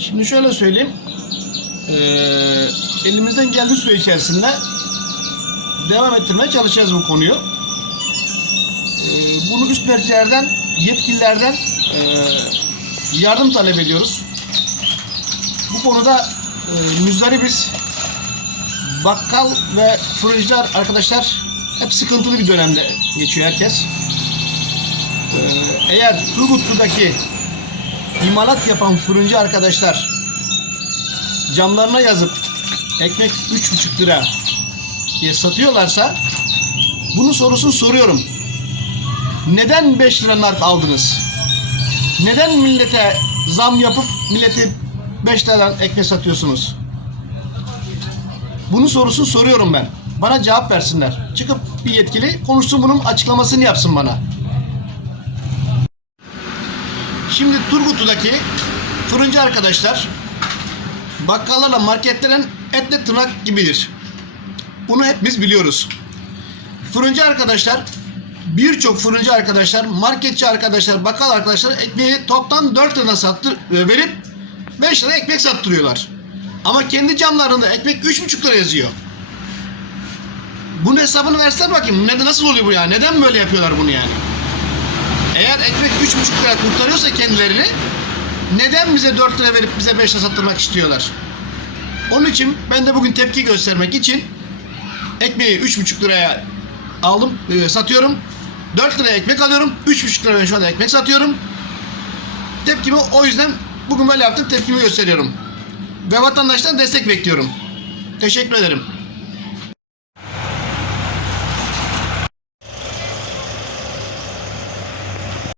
Şimdi şöyle söyleyeyim. Ee, elimizden geldiği süre içerisinde devam ettirmeye çalışacağız bu konuyu. Ee, bunu üst mercilerden, yetkililerden ee, yardım talep ediyoruz. Bu konuda e, müzdaribiz. Bakkal ve fırıncılar arkadaşlar hep sıkıntılı bir dönemde geçiyor herkes. Ee, eğer Turgutlu'daki imalat yapan fırıncı arkadaşlar camlarına yazıp ekmek 3,5 lira diye satıyorlarsa bunun sorusunu soruyorum. Neden 5 lira nark aldınız? Neden millete zam yapıp milleti 5 liradan ekmek satıyorsunuz? Bunun sorusunu soruyorum ben. Bana cevap versinler. Çıkıp bir yetkili konuşsun bunun açıklamasını yapsın bana. Şimdi Turgutlu'daki fırıncı arkadaşlar bakkallarla marketlerin etle tırnak gibidir. Bunu hepimiz biliyoruz. Fırıncı arkadaşlar birçok fırıncı arkadaşlar, marketçi arkadaşlar, bakkal arkadaşlar ekmeği toptan 4 lira sattır verip 5 lira ekmek sattırıyorlar. Ama kendi camlarında ekmek 3,5 lira yazıyor. Bunun hesabını versen bakayım. Neden nasıl oluyor bu ya? Neden böyle yapıyorlar bunu yani? Eğer ekmek 3,5 lira kurtarıyorsa kendilerini neden bize 4 lira verip bize 5 lira sattırmak istiyorlar? Onun için ben de bugün tepki göstermek için ekmeği 3,5 liraya aldım, e, satıyorum. 4 liraya ekmek alıyorum. 3,5 liraya şu anda ekmek satıyorum. Tepkimi o yüzden bugün böyle yaptım. Tepkimi gösteriyorum. Ve vatandaştan destek bekliyorum. Teşekkür ederim.